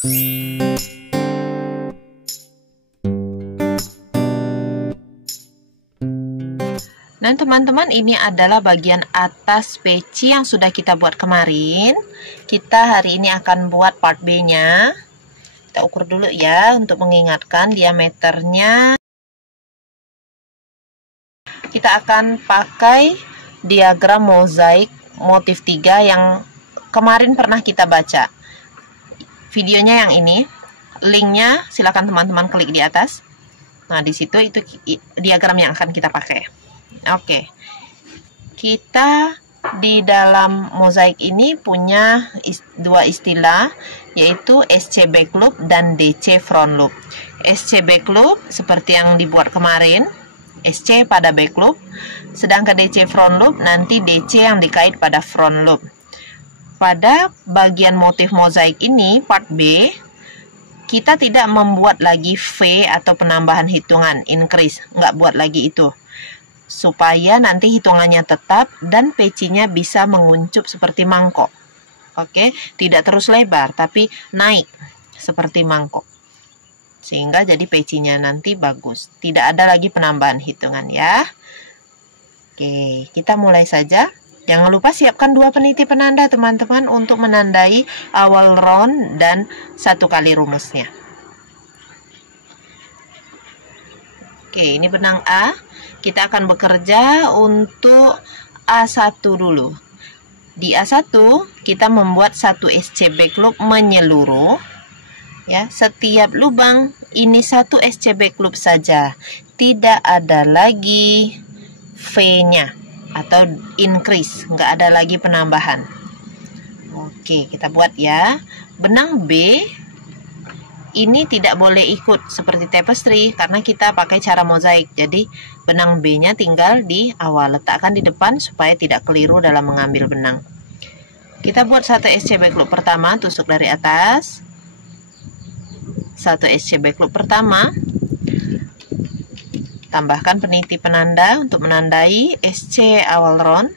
Dan teman-teman, ini adalah bagian atas peci yang sudah kita buat kemarin. Kita hari ini akan buat part B-nya. Kita ukur dulu ya untuk mengingatkan diameternya. Kita akan pakai diagram mozaik motif 3 yang kemarin pernah kita baca. Videonya yang ini. Linknya silakan teman-teman klik di atas. Nah, di situ itu diagram yang akan kita pakai. Oke, kita di dalam mozaik ini punya dua istilah, yaitu SC back loop dan DC front loop. SC back loop seperti yang dibuat kemarin, SC pada back loop, sedangkan DC front loop nanti DC yang dikait pada front loop. Pada bagian motif mozaik ini, part B, kita tidak membuat lagi V atau penambahan hitungan, increase, nggak buat lagi itu. Supaya nanti hitungannya tetap dan pecinya bisa menguncup seperti mangkok. Oke, tidak terus lebar tapi naik seperti mangkok. Sehingga jadi pecinya nanti bagus. Tidak ada lagi penambahan hitungan ya. Oke, kita mulai saja. Jangan lupa siapkan 2 peniti penanda teman-teman untuk menandai awal round dan 1 kali rumusnya. Oke, ini benang A. Kita akan bekerja untuk A1 dulu. Di A1 kita membuat 1 SC back loop menyeluruh. Ya, setiap lubang ini 1 SC back loop saja. Tidak ada lagi V-nya atau increase, nggak ada lagi penambahan. Oke, kita buat ya. Benang B ini tidak boleh ikut seperti tapestry karena kita pakai cara mozaik. Jadi benang B-nya tinggal di awal, letakkan di depan supaya tidak keliru dalam mengambil benang. Kita buat 1 SC back loop pertama, tusuk dari atas. 1 SC back loop pertama. Tambahkan peniti penanda untuk menandai SC awal round.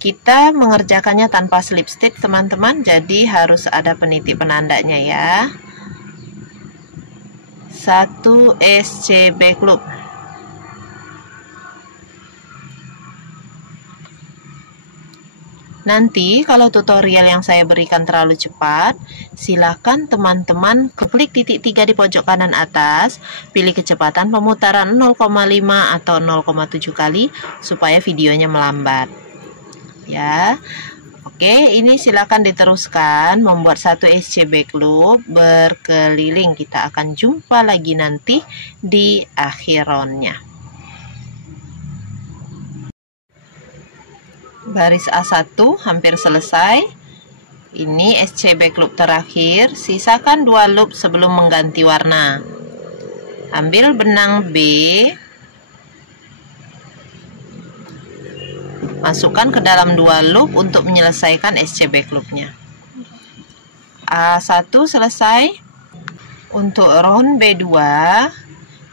Kita mengerjakannya tanpa slip stitch teman-teman, jadi harus ada peniti penandanya ya. 1 SC back loop. Nanti kalau tutorial yang saya berikan terlalu cepat, silakan teman-teman klik titik 3 di pojok kanan atas, pilih kecepatan pemutaran 0,5 atau 0,7 kali supaya videonya melambat. Ya. Oke, ini silakan diteruskan membuat 1 SC back loop berkeliling. Kita akan jumpa lagi nanti di akhir roundnya. Baris A1 hampir selesai. Ini SC back loop terakhir. Sisakan 2 loop sebelum mengganti warna. Ambil benang B. Masukkan ke dalam 2 loop untuk menyelesaikan SC back loopnya. A1 selesai. Untuk round B2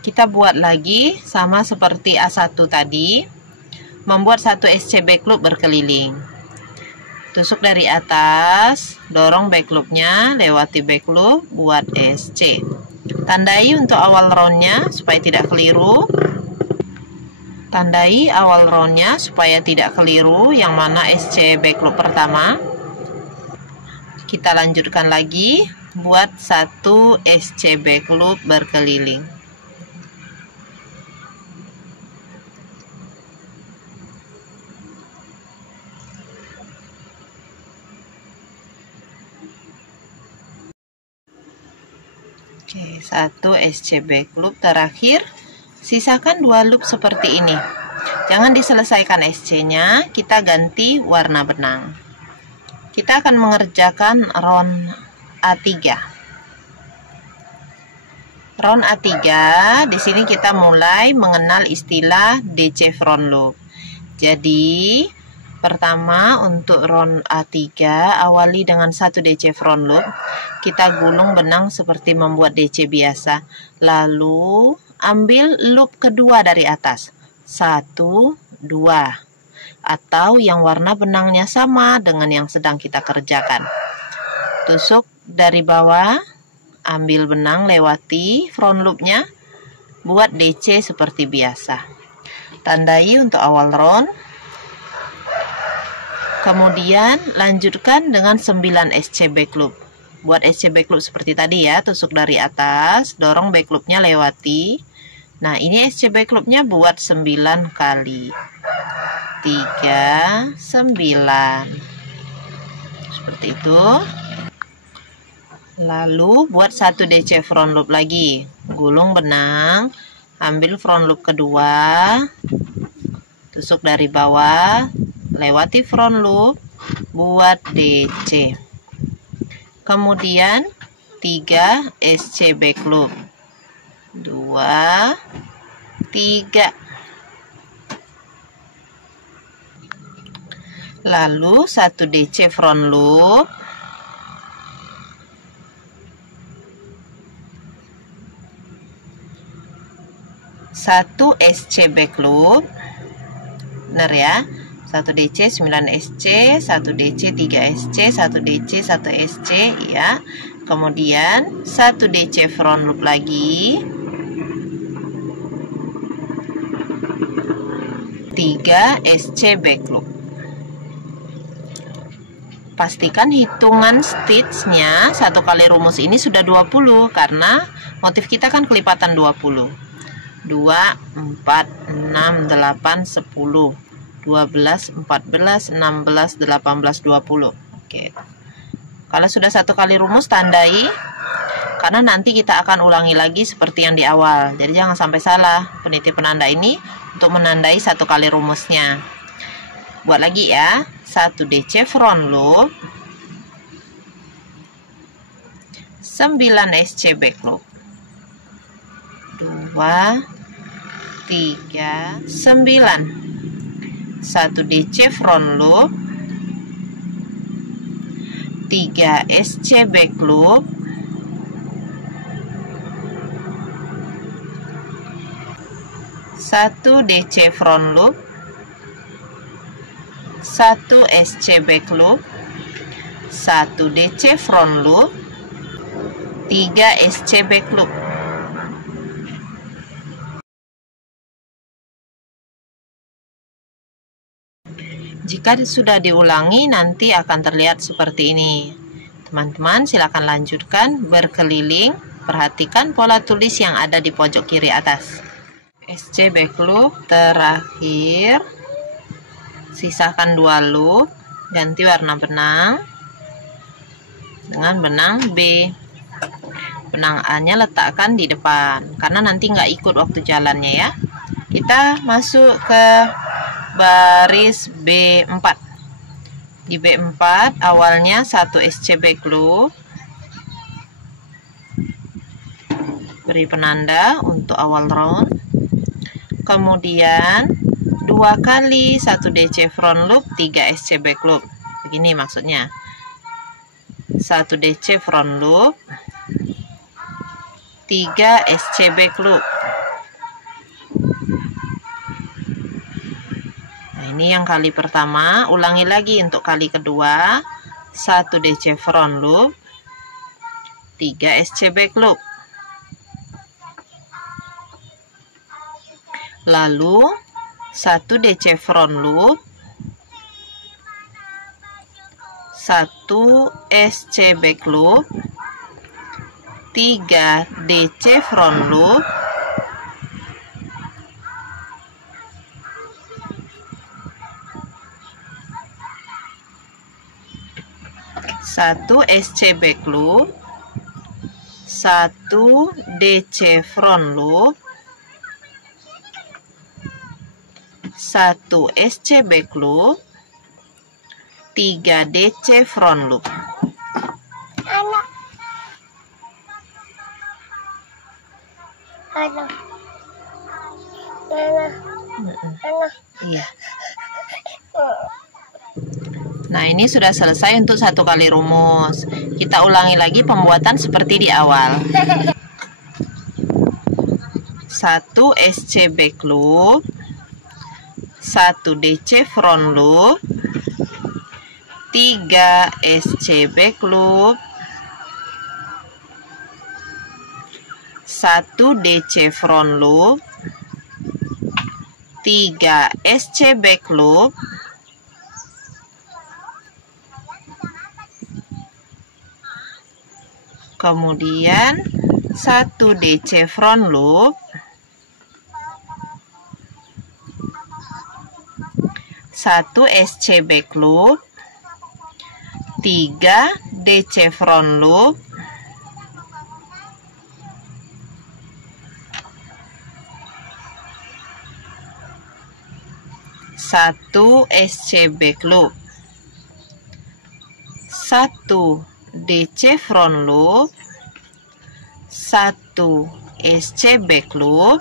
kita buat lagi sama seperti A1 tadi, membuat 1 SC back loop berkeliling. Tusuk dari atas, dorong back loopnya, lewati back loop, buat SC. Tandai untuk awal roundnya supaya tidak keliru. Tandai awal roundnya supaya tidak keliru yang mana SC back loop pertama. Kita lanjutkan lagi buat 1 SC back loop berkeliling. Oke, 1 SC back loop terakhir. Sisakan 2 loop seperti ini. Jangan diselesaikan SC-nya, kita ganti warna benang. Kita akan mengerjakan round A3. Round A3, di sini kita mulai mengenal istilah DC front loop. Jadi, pertama untuk round A3, awali dengan 1 DC front loop. Kita gulung benang seperti membuat DC biasa. Lalu ambil loop kedua dari atas, 1, 2, atau yang warna benangnya sama dengan yang sedang kita kerjakan. tusuk dari bawah, ambil benang, lewati front loopnya, buat DC seperti biasa. Tandai untuk awal round. Kemudian lanjutkan dengan 9 SC back loop. Buat SC back loop seperti tadi ya, tusuk dari atas, dorong back loopnya, lewati. Nah, ini SC back loopnya buat 9 kali. 3, 9. Seperti itu. Lalu buat 1 DC front loop lagi. Gulung benang, ambil front loop kedua, tusuk dari bawah, lewati front loop, buat DC. Kemudian 3 SC back loop. 2, 3. Lalu 1 DC front loop, satu SC back loop, benar ya, 1 DC 9 SC, 1 DC 3 SC, 1 DC 1 SC ya. Kemudian 1 DC front loop lagi, 3 SC back loop. Pastikan hitungan stitchnya 1 kali rumus ini sudah 20, karena motif kita kan kelipatan 20. 2, 4, 6, 8, 10, 12, 14, 16, 18, 20. Oke. Kalau sudah 1 kali rumus, tandai, karena nanti kita akan ulangi lagi seperti yang di awal. Jadi jangan sampai salah. Peniti penanda ini untuk menandai 1 kali rumusnya. Buat lagi ya. 1 DC front loop, 9 SC back loop, 2, 3, 9, 1 DC front loop, 3 SC back loop, 1 DC front loop, 1 SC back loop, 1 DC front loop, 3 SC back loop. Jika sudah diulangi, nanti akan terlihat seperti ini. Teman-teman silakan lanjutkan berkeliling, perhatikan pola tulis yang ada di pojok kiri atas. SC back loop terakhir, sisakan 2 loop, ganti warna benang dengan benang B. Benang A nya letakkan di depan, karena nanti nggak ikut waktu jalannya ya. Kita masuk ke baris B4. Di B4 awalnya 1 SC back loop, beri penanda untuk awal round. Kemudian 2 kali 1 DC front loop, 3 SC back loop. Begini maksudnya. 1 DC front loop, 3 SC back loop. Nah, ini yang kali pertama. Ulangi lagi untuk kali kedua. 1 DC front loop, 3 SC back loop. Lalu 1 DC front loop, 1 SC back loop, 3 DC front loop, 1 SC back loop, 1 DC front loop, 1 SC back loop, 3 DC front loop. Iya. Nah, ini sudah selesai untuk 1 kali rumus. Kita ulangi lagi pembuatan seperti di awal. 1 SC back loop, 1 DC front loop, 3 SC back loop, 1 DC front loop, 3 SC back loop, kemudian 1 DC front loop, 1 SC back loop, 3 DC front loop, 1 SC back loop, 1 DC front loop, 1 SC back loop,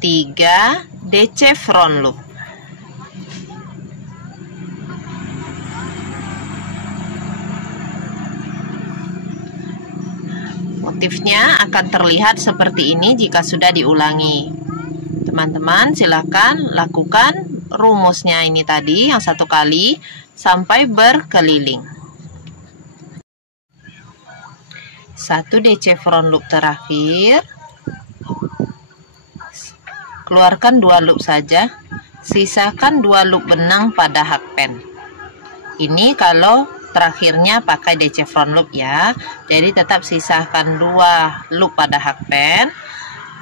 3 DC front loop. Motifnya akan terlihat seperti ini jika sudah diulangi. Teman-teman silakan lakukan rumusnya ini tadi yang 1 kali sampai berkeliling. 1 DC front loop terakhir. Keluarkan 2 loop saja. Sisakan 2 loop benang pada hakpen. Ini kalau terakhirnya pakai DC front loop ya. Jadi tetap sisakan 2 loop pada hakpen,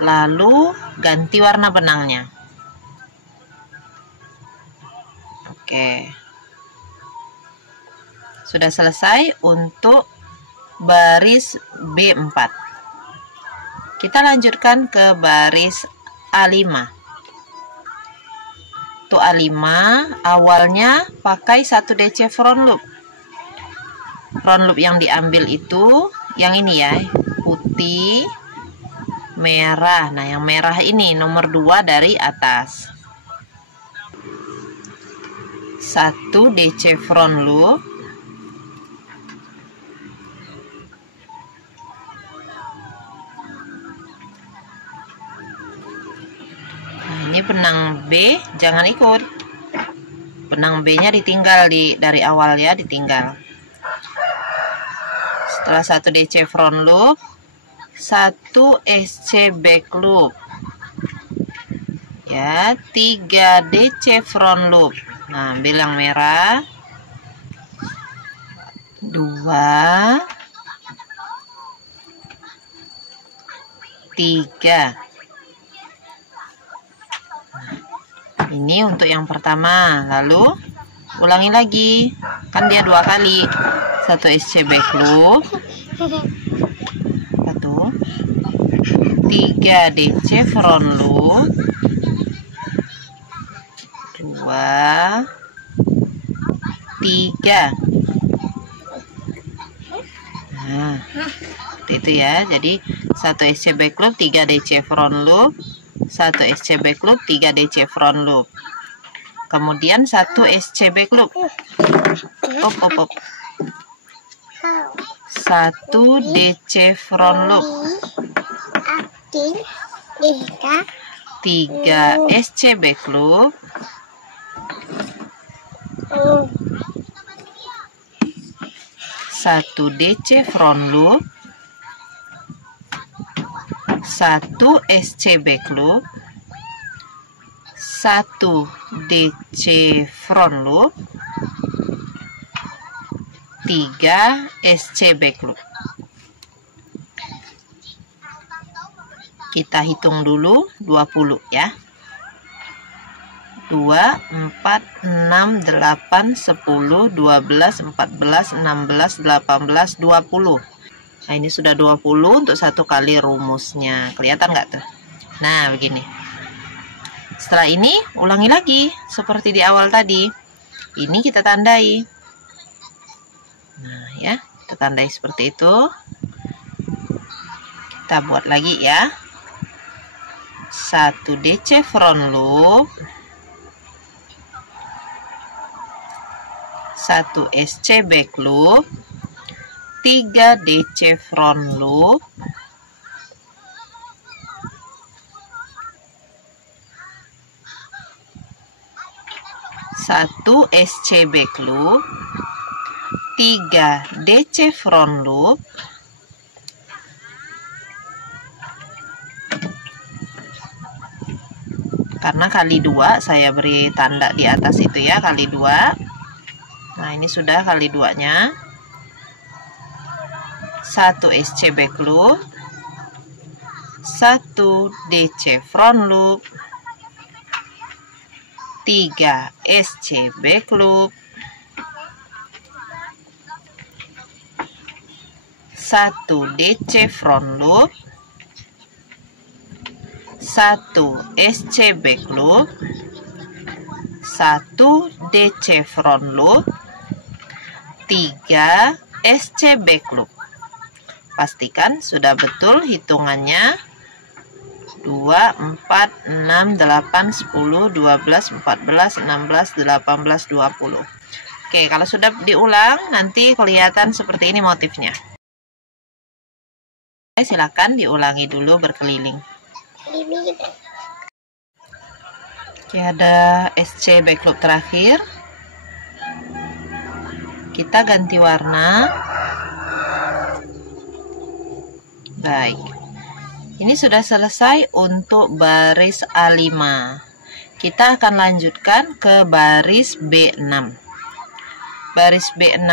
lalu ganti warna benangnya. Oke. Sudah selesai untuk baris B4. Kita lanjutkan ke baris A5. Untuk A5 awalnya pakai 1 DC front loop. Front loop yang diambil itu yang ini ya, putih, merah. Nah, yang merah ini nomor 2 dari atas. 1 DC front loop, 1 ini benang B jangan ikut. Benang B-nya ditinggal dari awal ya, ditinggal. Setelah 1 DC front loop, 1 SC back loop. Ya, 3 DC front loop. Nah, ambil yang merah. 2 3. Ini untuk yang pertama, lalu ulangi lagi, kan dia 2 kali. 1 SC back loop, 1 3 DC front loop, 2 3. Nah, itu ya. Jadi 1 SC back loop, 3 DC front loop, 1 SC back loop, 3 DC front loop. Kemudian 1 SC back loop. 1 DC front loop, 3 SC back loop, 1 DC front loop, 1 SC back loop, 1 DC front loop, 3 SC back loop. Kita hitung dulu 20 ya. 2, 4, 6, 8, 10, 12, 14, 16, 18, 20. Nah, ini sudah 20 untuk 1 kali rumusnya. Kelihatan nggak tuh? Nah, begini. Setelah ini, ulangi lagi seperti di awal tadi. Ini kita tandai. Nah, ya, kita tandai seperti itu. Kita buat lagi ya. 1 DC front loop, 1 SC back loop, 3 DC front loop, 1 SC back loop, 3 DC front loop, karena kali 2 saya beri tanda di atas itu ya, kali 2. Nah, ini sudah kali 2-nya. 1 SC back loop, 1 DC front loop, 3 SC back loop, 1 DC front loop, 1 SC back loop, 1 DC front loop, 3 SC back loop. Pastikan sudah betul hitungannya. 2, 4, 6, 8, 10, 12, 14, 16, 18, 20. Oke, kalau sudah diulang nanti kelihatan seperti ini motifnya. Silakan diulangi dulu berkeliling. Oke, ada SC back loop terakhir. Kita ganti warna. Baik. Ini sudah selesai untuk baris A5. Kita akan lanjutkan ke baris B6. Baris B6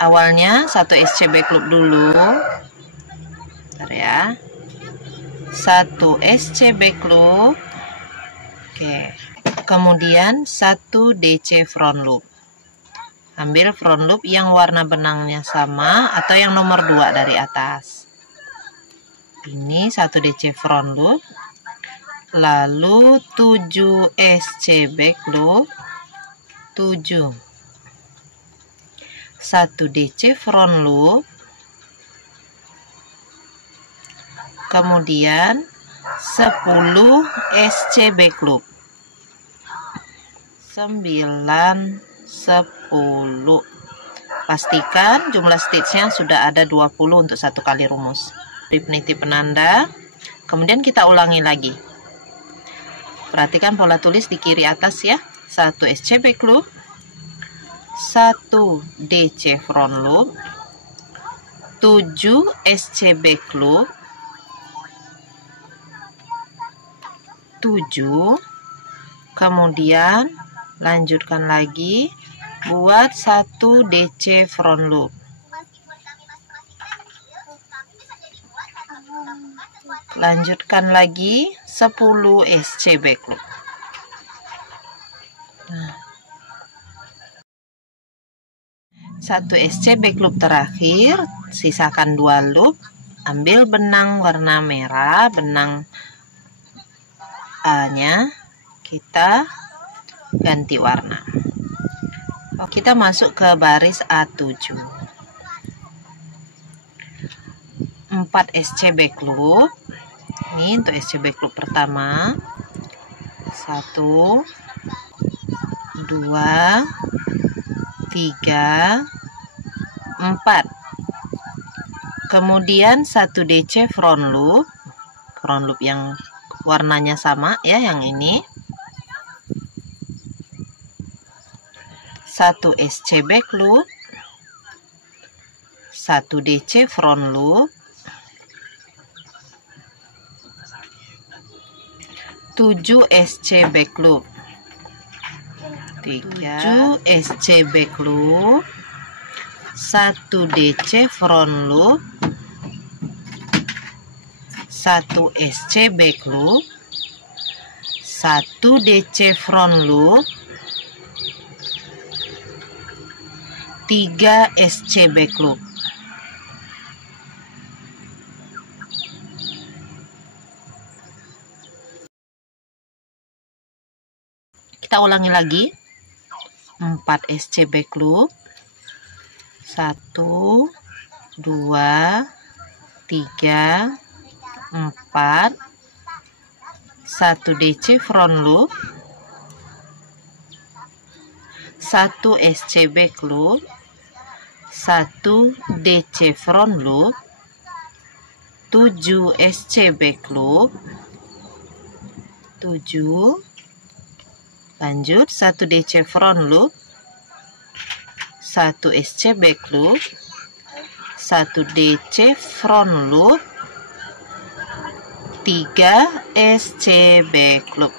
awalnya 1 SC back loop dulu. Bentar ya. 1 SC back loop. Oke. Kemudian 1 DC front loop. Ambil front loop yang warna benangnya sama atau yang nomor 2 dari atas. Ini 1 DC front loop. Lalu 7 SC back loop. 7. 1 DC front loop. Kemudian 10 SC back loop. 9, 10. Pastikan jumlah stitch-nya sudah ada 20 untuk satu kali rumus. Di peniti penanda, kemudian kita ulangi lagi. Perhatikan pola tulis di kiri atas ya. 1 SC back loop, 1 DC front loop, 7 SC back loop, 7. Kemudian lanjutkan lagi buat 1 DC front loop. Lanjutkan lagi 10 SC back loop. Nah, 1 SC back loop terakhir, sisakan 2 loop. Ambil benang warna merah, benang A-nya, kita ganti warna. Kita masuk ke baris A7. 4 SC back loop. Ini untuk SC back loop pertama. 1, 2, 3, 4. Kemudian 1 DC front loop. Front loop yang warnanya sama ya, yang ini. 1 SC back loop. 1 DC front loop. 7 SC back loop. 7 SC back loop. 1 DC front loop. 1 SC back loop, 1 DC front loop, 3 SC back loop. Kita ulangi lagi. 4 SC back loop. 1, 2, 3, 4, 1 DC front loop, 1 SC back loop, 1 DC front loop, 7 SC back loop, 7. Lanjut 1 DC front loop, 1 SC back loop, 1 DC front loop, 3 SC back loop.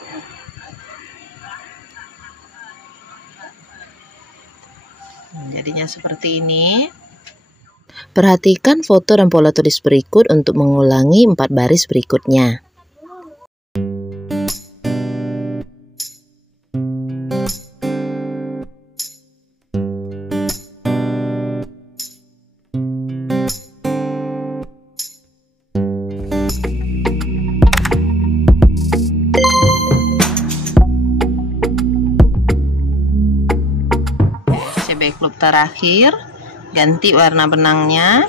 Jadinya seperti ini. Perhatikan foto dan pola tulis berikut untuk mengulangi 4 baris berikutnya. SCB Club terakhir, ganti warna benangnya.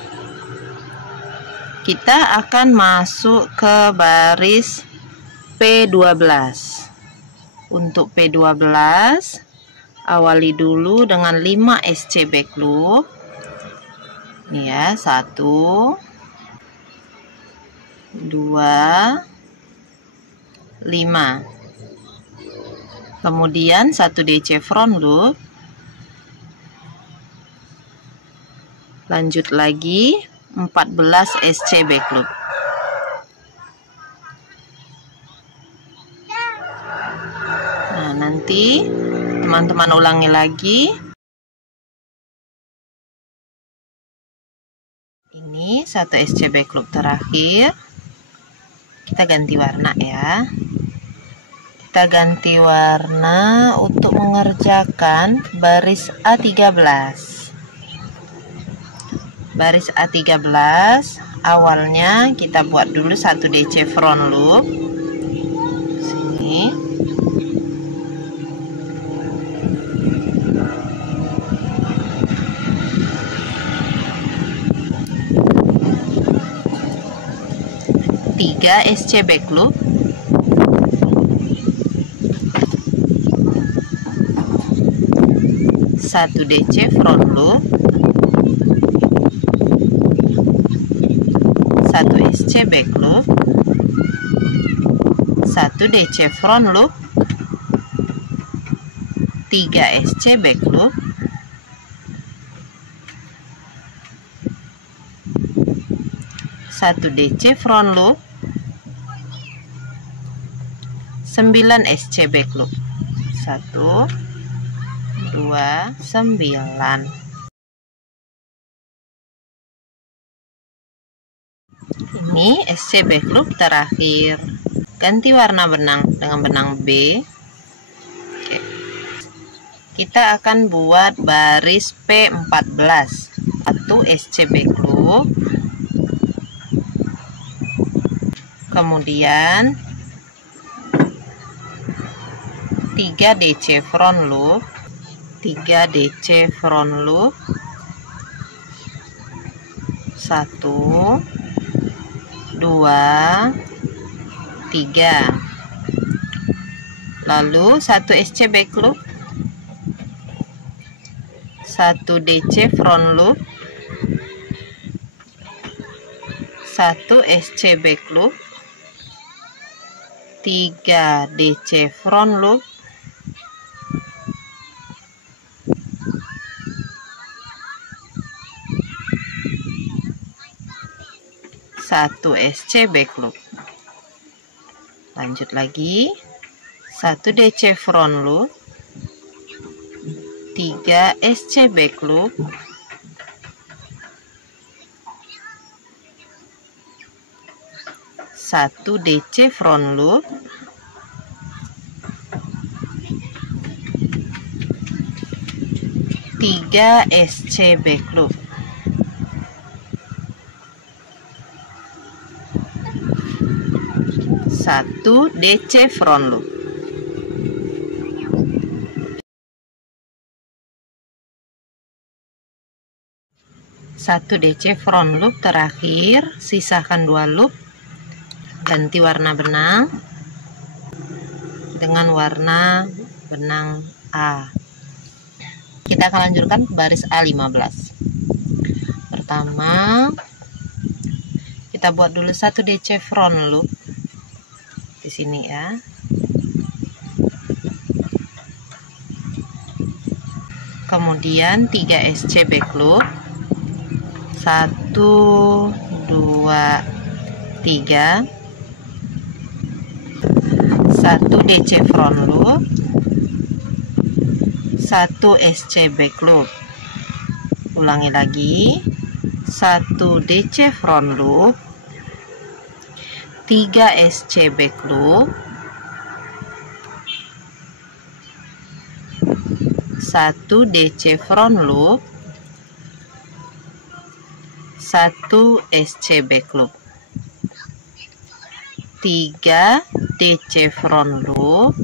Kita akan masuk ke baris P12. Untuk P12, awali dulu dengan 5 SCB Club. Ini ya, 1, 2, 5. Kemudian 1 DC front loop. Lanjut lagi 14 SCB Club. Nah, nanti teman-teman ulangi lagi. Ini 1 SCB Club terakhir. Kita ganti warna ya. Kita ganti warna untuk mengerjakan baris A13. Baris A13, awalnya kita buat dulu 1 DC front loop. Sini. Tiga SCB Club. Satu DC front loop. 1 SCB Club, 1 DC front loop, 3 SCB Club, 1 DC front loop, 9 SCB Club. 1, 2, 9. Ini SCB Club terakhir. Ganti warna benang dengan benang B. Oke. Kita akan buat baris P14. 1 SCB Club. Kemudian 3 DC front loop. 3 DC front loop. 1, 2, 3. Lalu 1 SCB Club, 1 DC front loop, 1 SCB Club, 3 DC front loop, 1 SCB Club. Lanjut lagi, 1 DC front loop, 3 SCB Club, 1 DC front loop, 3 SCB Club. Satu DC front loop. Satu DC front loop terakhir, sisakan 2 loop. Ganti warna benang dengan warna benang A. Kita akan lanjutkan ke baris A15. Pertama, kita buat dulu 1 DC front loop di sini ya. Kemudian 3 SCB Club. 1, 2, 3. 1 DC front loop, 1 SCB Club. Ulangi lagi. 1 DC front loop, 3 SC back loop, 1 DC front loop, 1 SC back loop, 3 DC front loop,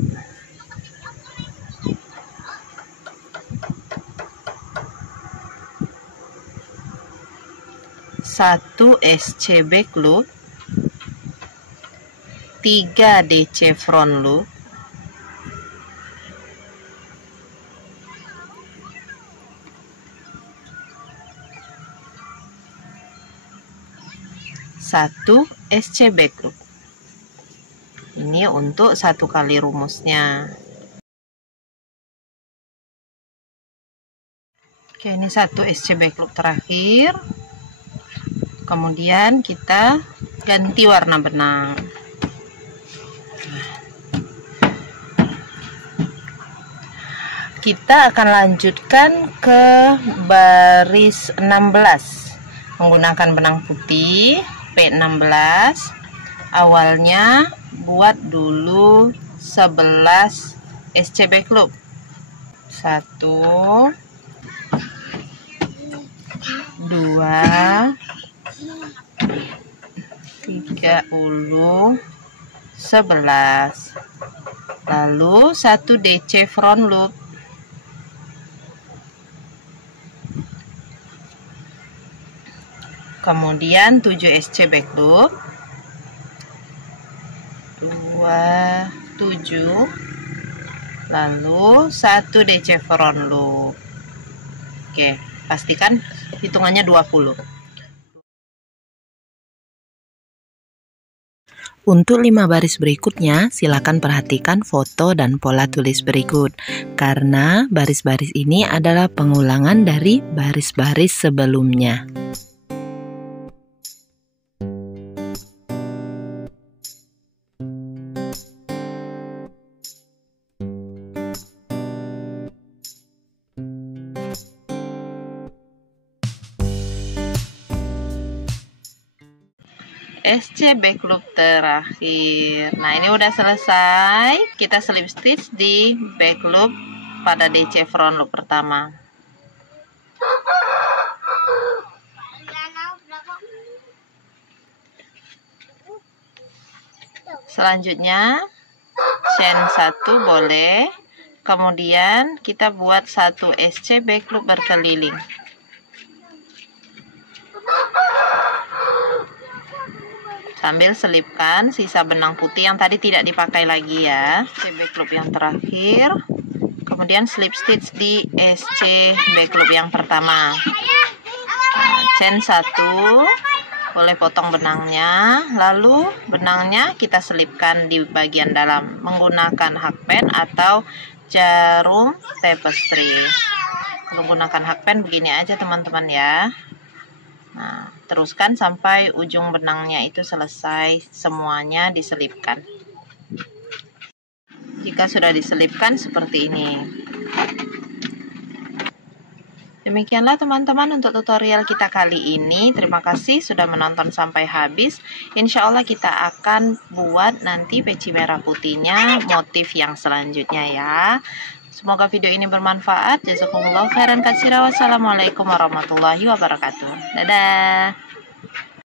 1 SC back loop, 3 DC front loop, 1 SC back loop. Ini untuk 1 kali rumusnya. Oke, ini 1 SC back loop terakhir. Kemudian kita ganti warna benang. Kita akan lanjutkan ke baris 16 menggunakan benang putih P16. Awalnya buat dulu 11 SC back loop. 1 2 3 ulu 11, lalu 1 DC front loop, kemudian 7 SC back loop, 2 7, lalu 1 DC front loop. Oke, pastikan hitungannya 20. Untuk 5 baris berikutnya, silakan perhatikan foto dan pola tulis berikut, karena baris-baris ini adalah pengulangan dari baris-baris sebelumnya. SC back loop terakhir. Nah, ini udah selesai. Kita slip stitch di back loop pada DC front loop pertama. Selanjutnya chain 1 boleh. Kemudian kita buat 1 SC back loop berkeliling. Sambil selipkan sisa benang putih yang tadi tidak dipakai lagi ya. SC back loop yang terakhir. Kemudian slip stitch di SC back loop yang pertama. Nah, chain 1, boleh potong benangnya. Lalu benangnya kita selipkan di bagian dalam menggunakan hakpen atau jarum tapestry. Menggunakan hakpen begini aja teman-teman ya. Nah, teruskan sampai ujung benangnya itu selesai, semuanya diselipkan. Jika sudah diselipkan seperti ini. Demikianlah teman-teman untuk tutorial kita kali ini. Terima kasih sudah menonton sampai habis. Insya Allah kita akan buat nanti peci merah putihnya motif yang selanjutnya ya. Semoga video ini bermanfaat. Jazakumullah khairan katsira. Wassalamualaikum warahmatullahi wabarakatuh. Dadah.